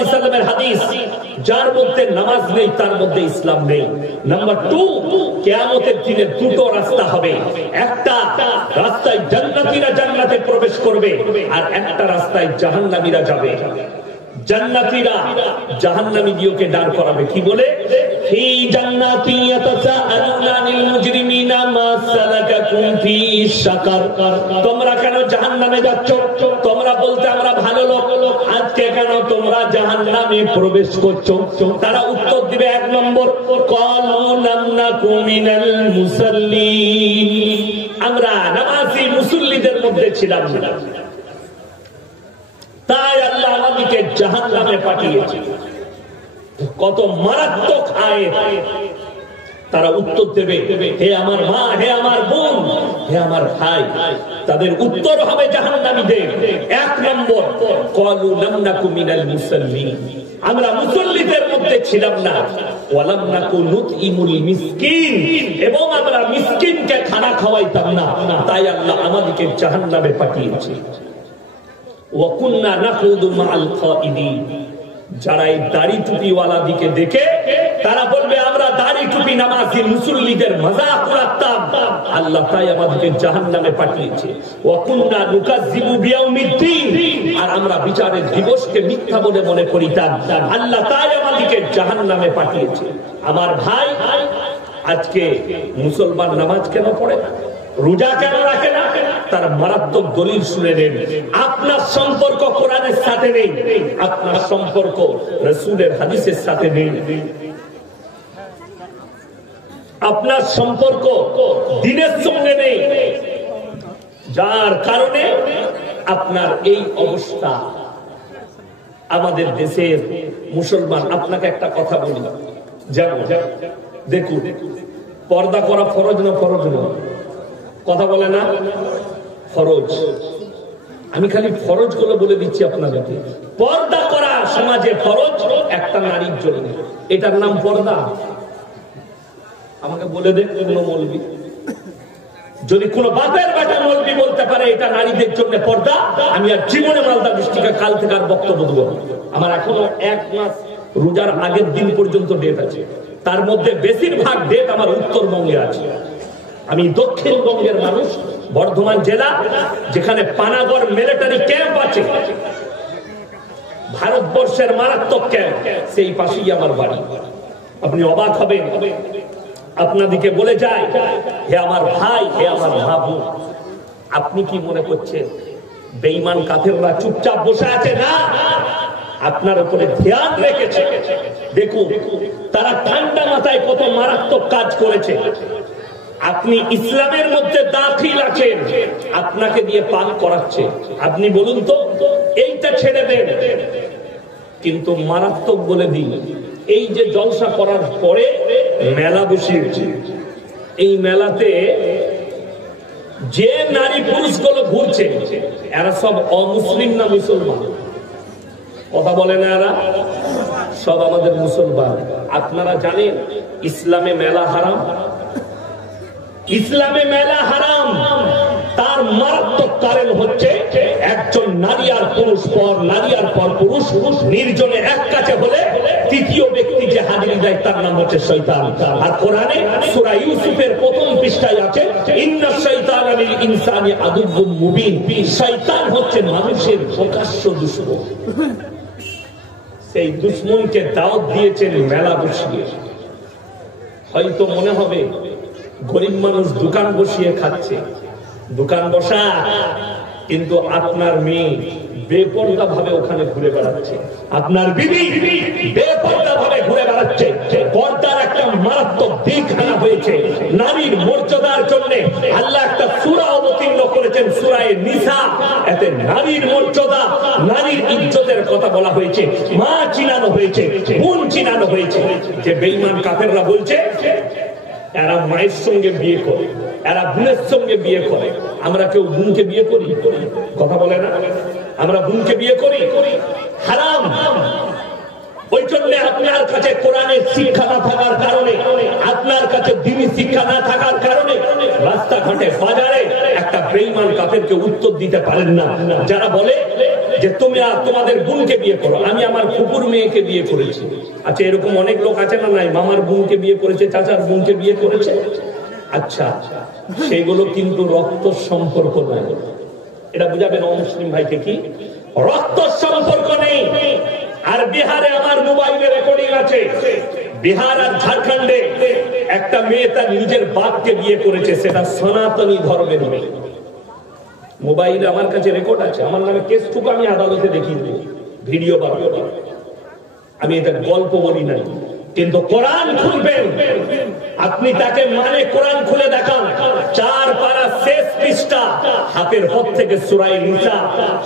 আলাইহি সাল্লামের হাদিস, যার মধ্যে নামাজ নেই তার মধ্যে ইসলাম নেই। নাম্বার 2, কিয়ামতের দিনে দুটো রাস্তা হবে, একটা রাস্তায় জান্নাতীরা জান্নাতে প্রবেশ করবে আর একটা রাস্তায় জাহান্নামীরা যাবে। জান্নাতীরা জাহান্নামীদেরকে দাঁড় করাবে কি বলে? ফি জান্নাতি ইয়াতাসাআলুনা আনিল মুজরিমিনা মা সালাকাকুম ফি সাকার। তোমরা কেন জাহান্নামে যাচ্ছ? তোমরা বলতে আমরা ভালো লোক, আজকে কেন তোমরা জাহান্নামে প্রবেশ করছো? তারা উত্তর দিবে 1 নম্বর, ক্বালু লাম নাকু মিনাল মুসাল্লিন, আমরা নামাজি মুসল্লিদের মধ্যে ছিলাম না, তাই আল্লাহ আমাদেরকে জাহান্নামে পাঠিয়েছে। কত মারাত্মক আয়াত। তারা উত্তর দেবে, হে আমার মা, হে আমার বোন, হে আমার ভাই। তাদের উত্তর হবে জাহান্নামীদের। 1 নম্বর, ক্বালু লাম নাকু মিনাল মুসাল্লিন, আমরা মুসল্লিদের মধ্যে ছিলাম না, ওয়া লাম নাকু নুতইমুল মিসকিন, এবং আমরা মিসকিনকে খানা খাওয়াইতাম না, তাই আল্লাহ আমাদেরকে জাহান্নামে পাঠিয়েছে। ওয়া কুননা নাখুদু মাআল খাইদিন, যারা এই দাড়ি টুপিওয়ালা দিকে দেখে তারা বলবে আমরা দাড়ি টুপি নামাজি মুসল্লিদের মজাক উড়াতাম, আল্লাহ তাই আমাদেরকে জাহান্নামে পাঠিয়েছে। ওয়া কুননা নুকাজ্জিবু বিয়াউমিদ্দিন, আর আমরা বিচারের দিবসকে মিথ্যা বলে মনে করিতাম, আল্লাহ তাই আমাদেরকে জাহান্নামে পাঠিয়েছে। আমার ভাই, আজকে মুসলমান নামাজ কেন পড়ে না, রোজা কেন রাখে না? তার মারাত্মক দলিল শুনে নেন। আপনার সম্পর্ক কোরআনের সাথে নেই, আপনার সম্পর্ক রাসূলের হাদিসের সাথে নেই, আপনার সম্পর্ক দ্বীনের সঙ্গে নেই, যার কারণে আপনার এই অবস্থা। আমাদের দেশের মুসলমান, আপনাকে একটা কথা বলি, যেমন দেখুন, পর্দা করা ফরজ না ফরজ না? কথা বলে না ফরজ। আমি খালি ফরজ গুলো বলে দিচ্ছি আপনাদেরকে। পর্দা করা সমাজে ফরজ একটা নারীর জন্য, এটার নাম পর্দা। আমাকে বলে দেন কোন মৌলবি, যদি কোন বাপের বেটা মৌলবি বলতে পারে এটা নারীদের জন্য পর্দা, আমি আর জীবনে মালদা ডিস্ট্রিক্টে কাল থেকে আর বক্তব্য দেবো। আমার এখনো 1 মাস রোজার আগের দিন পর্যন্ত ডেট আছে, তার মধ্যে বেশিরভাগ ডেট আমার উত্তরবঙ্গে আছে। আমি দক্ষিণবঙ্গের মানুষ, বর্ধমান জেলা, যেখানে পানাগড় মিলিটারি ক্যাম্প আছে, ভারতবর্ষের মারাত্মক ক্যাম্প, সেই পাশেই আমার বাড়ি। আপনি অবাক হবেন, আপনাদিকে বলে যায়, হে আমার ভাই, হে আমার ভাবু, আপনি কি মনে করছেন বেঈমান কাফেররা চুপচাপ বসে আছে? না, আপনার উপরে ধ্যান রেখেছে। দেখুন, তারা ঠান্ডা মাথায় কত মারাত্মক কাজ করেছে। আপনি ইসলামের মধ্যে দাখিল আছেন, আপনাকে দিয়ে পান করাচ্ছে, আপনি বলুন তো এইটা ছেড়ে দেন। কিন্তু মারাত্মক বলে দিন, এই যে জলসা করার পরে মেলা বসিয়েছে, এই মেলাতে যে নারী পুরুষগুলো ঘুরছে এরা সব অমুসলিম না মুসলমান? কথা বলে না, এরা সব আমাদের মুসলমান। আপনারা জানেন ইসলামে মেলা হারাম, ইসলামে মেলা হারাম। তার মারাত্মক কারণ হচ্ছে একজন নারী আর পুরুষ পর নারী আর পর পুরুষ নির্জনে এক কাছে হলে তৃতীয় ব্যক্তি যে হাজির দেয় তার নাম হচ্ছে শয়তান। আর কোরআনে সূরা ইউসুফের 1ম পৃষ্ঠায় আছে, ইন্নাশ শাইতানা লিল ইনসানি আদুউম মুবিন, শয়তান হচ্ছে মানুষের প্রকাশ্য দুশমন। সেই দুশমনকে দাওয়াত দিয়েছেন মেলা বসিয়ে। হয়তো মনে হবে গরিব মানুষ দোকান বসিয়ে খাচ্ছে, দোকান বসা, কিন্তু আপনার মেয়ে বেপরদা ভাবে ওখানে ঘুরে বেড়াচ্ছে, আপনার বিবি বেপরদা ভাবে ঘুরে বেড়াচ্ছে। পর্দার একটা মারাত্মক দিক আনা হয়েছে। নারীর মর্যাদার জন্য আল্লাহ একটা সূরা অবতীর্ণ করেছেন, সূরা নিসা। এতে নারীর মর্যাদা, নারীর ইজ্জতের কথা বলা হয়েছে, মা চিনানো হয়েছে, বোন চিনানো হয়েছে। যে বেঈমান কাফেররা বলছে এরা মায়ের সঙ্গে বিয়ে করে, এরা বোনের সঙ্গে বিয়ে করে। আমরা কেউ বোনকে বিয়ে করি? কথা বলে না, আমরা বোনকে বিয়ে করি? হারাম। ওই জন্য আপনার কাছে কোরআনের শিক্ষা না থাকার কারণে, আপনার কাছে দ্বীনি শিক্ষা না থাকার কারণে রাস্তাঘাটে বাজারে একটা বেঈমান কাফেরকে উত্তর দিতে পারেন না। যারা বলে যে তুমি তোমাদের বোনকে বিয়ে করো, আমি আমার ফুপুর মেয়েকে বিয়ে করেছি। আচ্ছা, এরকম অনেক লোক আছে না নাই, মামার বোনকে বিয়ে করেছে, চাচার বোনকে বিয়ে করেছে। আচ্ছা, সেগুলো কিন্তু রক্ত সম্পর্ক নয়। এটা বুঝাবেন অমুসলিম ভাইকে, কি রক্ত সম্পর্ক নেই। আর বিহারে আমার মোবাইলে রেকর্ডিং আছে, বিহার আর ঝাড়খণ্ডে একটা মেয়ে তার নিজের বাপকে বিয়ে করেছে, সেটা সনাতনী ধর্মের মেয়ে। মোবাইলে আমার কাছে রেকর্ড আছে, আমার নামে কেস টুকু আমি আদালতে দেখিয়ে দেব, ভিডিও বানাবো। আমি এটা গল্প বলি নাই, কিন্তু কোরআন খুলবেন আপনি, তাকে মানে কোরআন খুলে দেখান, 4 পারা শেষ পৃষ্ঠা, হাতের পর থেকে সূরা নিসা,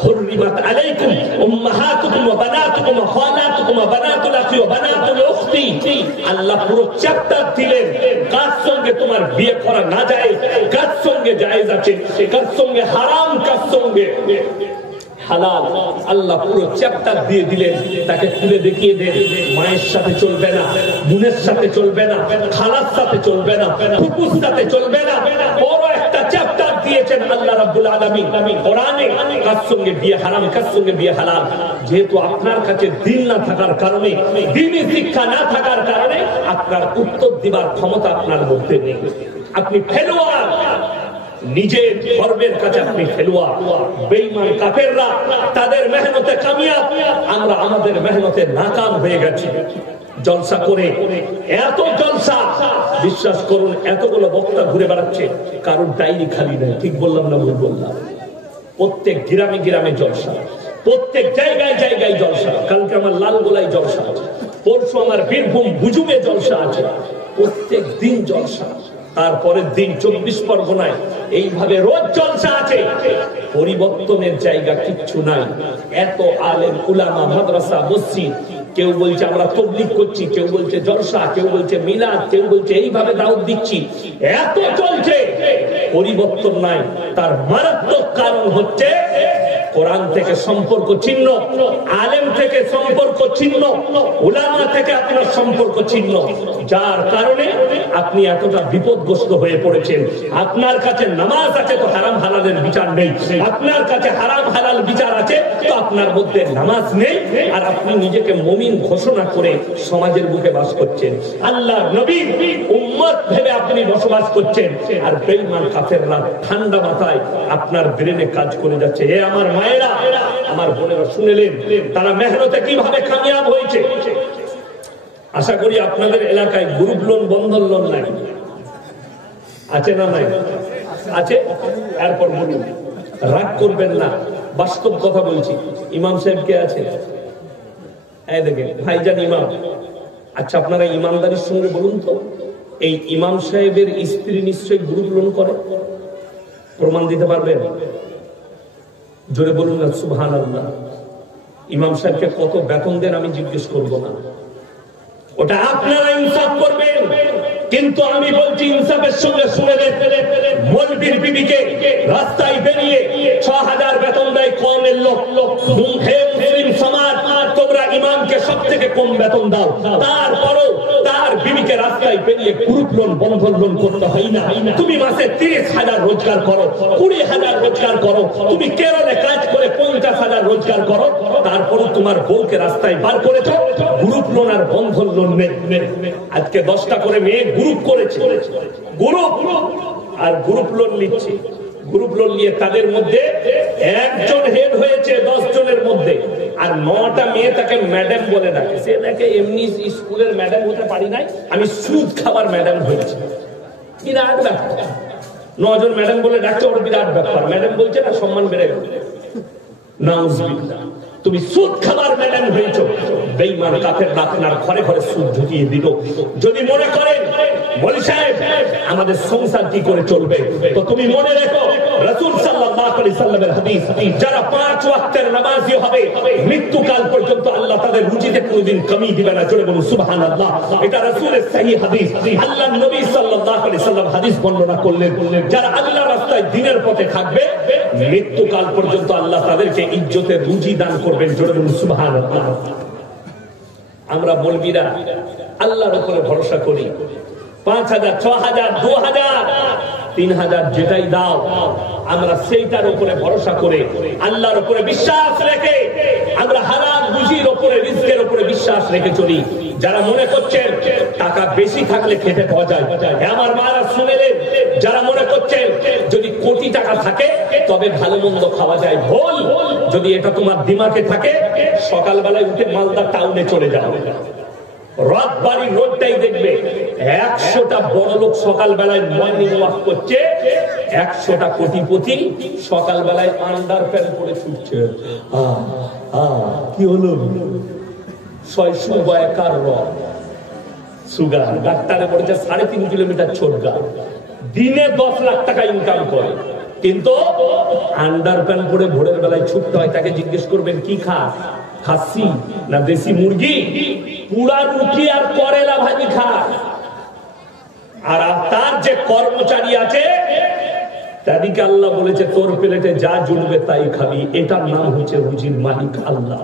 হুররিমাত আলাইকুম উম্মাহাতুকুম ওয়া বানাতুকুম ওয়া খালাতুকুম ওয়া বানাতুল আখি ওয়া বানাতুল উখতি, আল্লাহ পুরো চ্যাপ্টার দিলেন কার সঙ্গে তোমার বিয়ে করা না যায়, কার সঙ্গে জায়েজ আছে, কার সঙ্গে হারাম, কার সঙ্গে হালাল। আল্লাহ পুরো চ্যাপ্টার দিয়ে দিলেন, তাকে খুলে দেখিয়ে দেন মায়ের সাথে চলবে না, বোনের সাথে চলবে না, খালার সাথে চলবে না, ফুপুর সাথে চলবে না। বড় একটা চ্যাপ্টার দিয়েছেন আল্লাহ রাব্বুল আলামিন কোরআনে, কার সঙ্গে বিয়ে হারাম, কার সঙ্গে বিয়ে হালাল। যেহেতু আপনার কাছে দিন না থাকার কারণে, দ্বীনি শিক্ষা না থাকার কারণে আপনার উত্তর দিবার ক্ষমতা আপনার মধ্যে নেই। আপনি ফেলোয়ার, নিজের ধর্মের কাছে আপনি ফেলুয়া। বেঈমান কাফেররা তাদের মেহনতে কামিয়াব, আমরা আমাদের মেহনতে নাকাম হয়ে গেছি। জলসা করে এত জলসা, বিশ্বাস করুন এতগুলো বক্তা ঘুরে বেড়াচ্ছে, কারণ ডাইরি খালি নেই। ঠিক বললাম না ভুল বললাম? প্রত্যেক গ্রামে গ্রামে জলসা, প্রত্যেক জায়গায় জায়গায় জলসা। কালকে আমার লালগোলায় জলসা আছে, পরশু আমার বীরভূম বুজুমে জলসা আছে, প্রত্যেক দিন জলসা। তারপরের দিন 24 পরগনায় এইভাবে রোজ জলসা আছে। পরিবর্তনের জায়গা কিচ্ছু নাই। এত আলেম উলামা, মাদ্রাসা, মসজিদ, কেউ বলছে আমরা তাবলীগ করছি, কেউ বলছে জলসা, কেউ বলছে মিলাদ, কেউ বলছে এইভাবে দাওয়াত দিচ্ছি, এত চলছে, পরিবর্তন নাই। তার মারাত্মক কারণ হচ্ছে কোরআন থেকে সম্পর্ক ছিন্ন, আলেম থেকে সম্পর্ক ছিন্ন, উলামা থেকে আপনার সম্পর্ক ছিন্ন, যার কারণে আপনি এতটা বিপদগ্রস্ত হয়ে পড়েছেন। আপনার কাছে নামাজ আছে তো হারাম হালালের বিচার নেই, আপনার কাছে হারাম হালাল বিচার আছে তো আপনার মধ্যে নামাজ নেই, আর আপনি নিজেকে মুমিন ঘোষণা করে সমাজের বুকে বাস করছেন, আল্লাহর নবীর উম্মত ভেবে আপনি বসবাস করছেন। আর বেঈমান কাফেররা ঠান্ডা মাথায় আপনার ব্রেনে কাজ করে যাচ্ছে। এ আমার মায়েরা, আমার বোনেরা শুনলেন তারা মেহনতে কিভাবে কামিয়াব হয়েছে। আশা করি আপনাদের এলাকায় গ্রুপ লোন, বন্ধন লোন নাই, আছে না নাই? আছে। এরপর বলুন, রাগ করবেন না, বাস্তব কথা বলছি। ইমাম সাহেব কে আছে? এই দেখেন ভাইজান ইমাম। আচ্ছা, আপনারা ইমানদারির সঙ্গে বলুন তো, এই ইমাম সাহেবের স্ত্রী নিশ্চয়ই গ্রুপ লোন করে? প্রমাণ দিতে পারবেন? জোরে বলুন না সুবহানাল্লাহ। ইমাম সাহেবকে কত বেতন দেন আমি জিজ্ঞেস করব না, ওটা আপনারা ইনসাফ করবেন। কিন্তু আমি বলছি ইনসাফের সঙ্গে শুনে নেন, মৌলবীর বিবিকে রাস্তায় বেরিয়ে 6000 বেতন দেয় কমের লোক। হে মুসলিম সমাজ, তোমরা ইমামকে সব থেকে কম বেতন দাও, তারপরও তার বিবিকে রাস্তায় বেরিয়ে গ্রুপ লোন, বন্ধন লোন করতে হয় না। তুমি মাসে 30,000 রোজগার করো, 20,000 রোজগার করো, তুমি কেরলে কাজ করে 50,000 রোজগার করো, তারপরও তোমার বউকে রাস্তায় বার করেছ গ্রুপ লোন আর বন্ধন লোন নেই। আজকে 10টা করে মেয়ে গ্রুপ করেছে, গ্রুপ আর গ্রুপ লোন নিচ্ছে। গ্রুপ লোন নিয়ে তাদের মধ্যে একজন হেড হয়েছে 10 জনের মধ্যে, আর 9টা মেয়ে তাকে ম্যাডাম বলে ডাকে। সে দেখে এমনি স্কুলের ম্যাডাম হতে পারি নাই, আমি সুদ খাবার ম্যাডাম হয়েছি। বিরাট ব্যাপার, 9 জন ম্যাডাম বলে ডাকছে, ওর বিরাট ব্যাপার। ম্যাডাম বলছে না সম্মান বেড়ে গেল, নাউজুবিল্লাহ, তুমি সুদ খাবার ম্যাডাম হয়েছ। বেঈমান কাফেররা আপনার ঘরে ঘরে সুদ ঢুকিয়ে দিল। যদি মনে করেন মৌলভী সাহেব আমাদের সংসার কি করে চলবে, তো তুমি মনে রেখো রাসূল সাল্লাল্লাহু আলাইহি সাল্লামের হাদিস, যারা 5 ওয়াক্তের নামাজি হবে মৃত্যুকাল পর্যন্ত আল্লাহ তাদের রুজিতে কোনদিন কমি দিবে না। জোরে বলুন সুবহানাল্লাহ। এটা রাসূলের সহিহ হাদিস। আল্লাহর নবী সাল্লাল্লাহু আলাইহি সাল্লাম হাদিস বর্ণনা করলেন, যারা আল্লাহর রাস্তায় দ্বীনের পথে থাকবে মৃত্যুকাল পর্যন্ত আল্লাহ তাদেরকে ইজ্জতের রুজি দান করবেন। জোরে বলুন সুবহানাল্লাহ। আমরা মৌলবীরা আল্লাহর উপরে ভরসা করি। 5,000, 6,000, 2,000 3000 যেটাই দাও, আমরা সেইটার উপরে ভরসা করে, আল্লাহর উপরে বিশ্বাস রেখে, আমরা হালাল রুজির উপরে, রিজকের উপরে বিশ্বাস রেখে চলি। যারা মনে করছেন টাকা বেশি থাকলে খেতে পাওয়া যায়, আমার মারা শুনেলেন, যারা মনে করছেন যদি কোটি টাকা থাকে তবে ভালো মন্দ খাওয়া যায়, ভুল। যদি এটা তোমার দিমাগে থাকে, সকালবেলায় উঠে মালদা টাউনে চলে যাও, রাতবাড়ি রোডটাই দেখবে 100টা বড় লোক সকালবেলায় মর্নিং ওয়াক করছে, 100টা কোটিপতি সকালবেলায় আন্ডার প্যান্ট পরে ছুটছে। কি হলো? সুগার, ডাক্তারে বলেছে 3.5 কিলোমিটার ছোটগা, দিনে 10 লাখ টাকা ইনকাম করে, কিন্তু আন্ডার প্যান্ট পরে ভোরের বেলায় ছুটতে হয়। তাকে জিজ্ঞেস করবেন কি খাসি না দেশি মুরগি, পুরা রুটি আর করেলা ভাজি খায়। আর তার যে কর্মচারী আছে তাদেরকে আল্লাহ বলেছে তোর প্লেটে যা জুড়বে তাই খাবি। এটার নাম হচ্ছে রুজির মালিক আল্লাহ।